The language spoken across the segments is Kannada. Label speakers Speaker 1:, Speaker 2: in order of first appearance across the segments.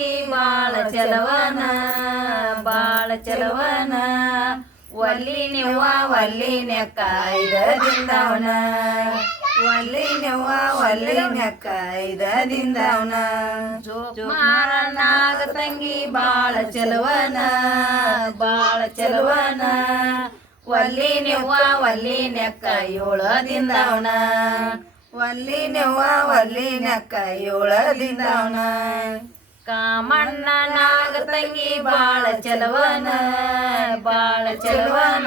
Speaker 1: ತಂಗಿ ಬಾಳ ಚಲವನ ಬಾಳ ಚಲವನ. ಒಲ್ಲಿ ನಿವ್ವ, ಒಲ್ಲಿ ನೆಕ್ಕ ಐದದಿಂದವನ
Speaker 2: ಒಲ್ಲಿ ನೆವ್ವ, ಒಲ್ಲಿ ನೆಕ್ಕ ಐದದಿಂದವನ
Speaker 1: ಮಾರನಾಗ ತಂಗಿ ಬಾಳ ಚಲವನ ಬಾಳ ಚಲವನ. ಒಲ್ಲಿ ನಿವ್ವ, ಒಲ್ಲಿ ನೆಕ್ಕ ಏಳದಿಂದವನ.
Speaker 2: ಒಲ್ಲಿ ನೆವ್ವ, ಒಲ್ಲಿ ನೆಕ್ಕ ಏಳದಿಂದವನ.
Speaker 1: ಕಾಮಣ್ಣ ನಾಗ ತಂಗಿ ಬಾಳ ಚಲವನ ಬಾಳ ಚಲವನ.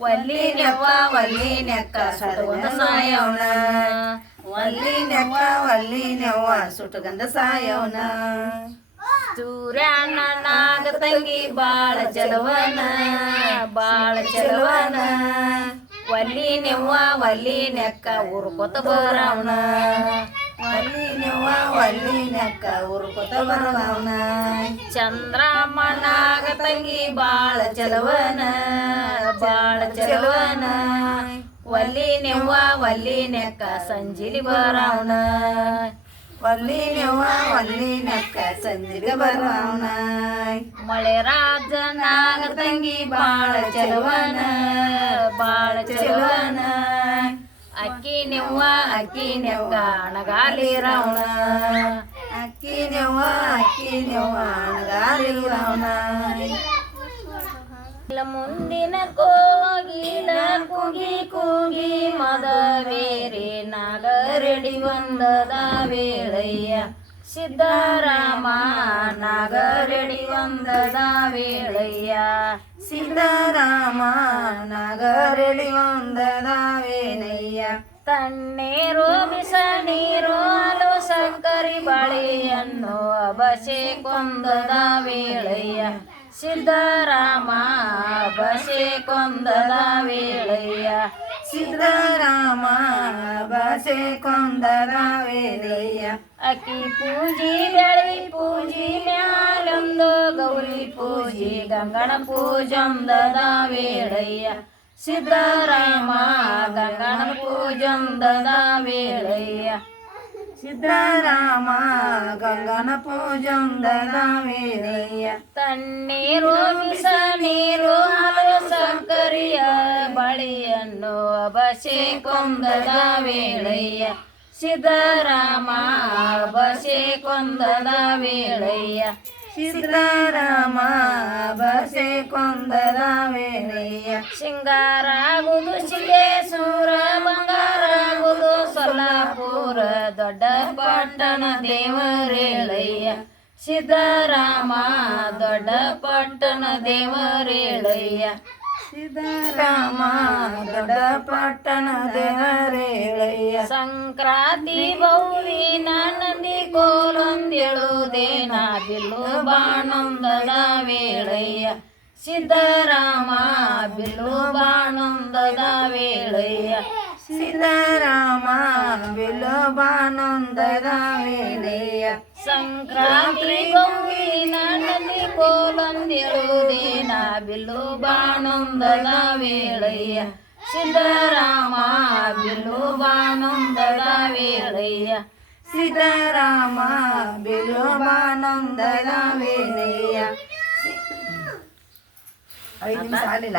Speaker 1: ಒಲ್ಲಿ ನೆವ್ವ, ಒಲ್ಲಿ ನೆಕ್ಕ ಸಡವಂದ ಸಾಯವನ.
Speaker 2: ಒಲ್ಲಿ ನೆವ್ವ ಒಲ್ಲಿ ನೆವ್ವ ಸುಟಗಂಧ ಸಾಯವನ.
Speaker 1: ಸೂರ್ಯಣ್ಣನಾಗ ತಂಗಿ ಬಾಳ ಚಲವನ ಬಾಳ ಚಲವನ. ಒಲ್ಲಿ ನೆಕ್ಕ ಉರ್ಕೊತ
Speaker 2: ಒಲ್ಲಿ ನೆವ್ವ ಒಲ್ಲಿ ನೆಕ್ಕ ಉರ್ಕೊತ ಬರವನ
Speaker 1: ತಂಗಿ ಬಾಳ ಚಲವನ ಬಾಳ ಚಲವನ. ಒಲ್ಲಿ ನೆವ್ವ ಒಲ್ಲಿ ನೆಕ್ಕ ಸಂಜಿಲಿ ಬರವನ.
Speaker 2: ಒಲ್ಲಿ ನೆವ್ವ ಒಲ್ಲಿ ನೆಕ್ಕ ಸಂಜಿಲಿ ಬರವನ.
Speaker 1: ಮಳೆ ರಾಜನಾಗ ತಂಗಿ ಬಾಳ ಚಲವನ ಬಾಳ ಚಲವನ. ಅಕ್ಕಿ ನೆವ್ವ ಅಕ್ಕಿ ನೆವ್ವ ಅಣಗಾಲಿ ರಾವಣ
Speaker 2: ಅಕ್ಕಿ ನೆವ್ವ ಅಕ್ಕಿ ನೆವ್ವ ಅಣಗಾಲಿ
Speaker 1: ರಾವಣ ಮುಂದಿನ ಕೋಗಿಲ ಕೂಗಿ ಕೂಗಿ ಮದವೇರಿ ನಾಗರಡಿ ಒಂದದ ವೇಳಯ್ಯ ಸಿದ್ದರಾಮ ನಾಗರಡಿ ಒಂದದ ವೇಳಯ್ಯ
Speaker 2: ಸಿದ್ದರಾಮ ನಗರಳಿ ಒಂದದಾವೇನಯ್ಯ
Speaker 1: ತಣ್ಣೀರು ಬಿಸ ನೀರು ಅಲು ಸಕ್ಕರಿ ಬಳಿಯನ್ನು ಬಸೆ ಕೊಂದದ ವೇಳಯ್ಯ ಸಿದ್ದರಾಮ ಬಸೆ ಕೊಂದದ ವೇಳಯ್ಯ
Speaker 2: ಸಿದ್ದರಾಮ ಬಸೆ ಕೊಂದದಾವೇನಯ್ಯ
Speaker 1: ಅಕ್ಕಿ ಪೂಜಿ ಬೆಳಿ ಪೂಜಿ ಮ್ಯಾಲೊಂದು ಗೌರಿ ಪೂಜಿ ಗಂಗಣ ಪೂಜೊಂದದ ವೇಳಯ್ಯ ಸಿದ್ದರಾಮ ಗಂಗಣ ಪೂಜೊಂದದ ವೇಳಯ್ಯ
Speaker 2: ಸಿದ್ಧರಾಮ ಗಂಗನ ಪೂಜೊಂದದಾವೇನಯ್ಯ
Speaker 1: ತಣ್ಣೀರು ಮಿಸ ನೀರು ಹಾಲು ಸಕ್ಕರೆಯ ಬಳಿಯನ್ನು ಬಸೆ ಕೊಂದದ ವೇಳಯ್ಯ ಸಿದ್ದರಾಮ ಬಸೆ ಕೊಂದದ ವೇಳಯ್ಯ
Speaker 2: ಸಿದ್ದರಾಮ ಬಸೆ ಕೊಂದದಾವೇನಯ್ಯ
Speaker 1: ಸಿಂಗಾರಾಗುದು ಸಿದ್ದೇಶ್ವರ ಬಂಗಾರಾಗುದು ದೇವರೇಳಯ್ಯ ಸಿದ್ದರಾಮ ದೊಡ್ಡ ಪಟ್ಟಣ ದೇವರೇಳಯ್ಯ
Speaker 2: ಸಿದ್ದರಾಮ ದೊಡ್ಡ ಪಟ್ಟಣ ದೇವರೇಳಯ್ಯ
Speaker 1: ಸಂಕ್ರಾಂತಿ ಬೌವಿನ ನಂದಿ ಕೋಲೊಂದೇಳುದೇನ ಬಿಲ್ಲು ಬಾಣೊಂದದ ವೇಳಯ್ಯ ಸಿದ್ದರಾಮ ಬಿಲ್ಲು ಬಾಣೊಂದದ ವೇಳಯ್ಯ
Speaker 2: ಸಿದ್ದರಾಮ ಬಿಲೋಬಾನಂದದಾವೇನಯ್ಯ
Speaker 1: ಸಂಕ್ರಾಂತಿ ಗೌವಿನ ನಂದಿ ಕೋಲೊಂದೇಳುದೇನ ಬಿಲ್ಲು ಬಾಣೊಂದದ ವೇಳಯ್ಯ ಸಿದ್ದರಾಮ ಬಿಲ್ಲು ಬಾಣೊಂದದ ವೇಳಯ್ಯ
Speaker 2: ಸಿದ್ದರಾಮ ಬಿಲೋಬಾನಂದದಾವೇನಯ್ಯ ಐದು ನಿಮಿಷ ಆಗಲಿಲ್ಲ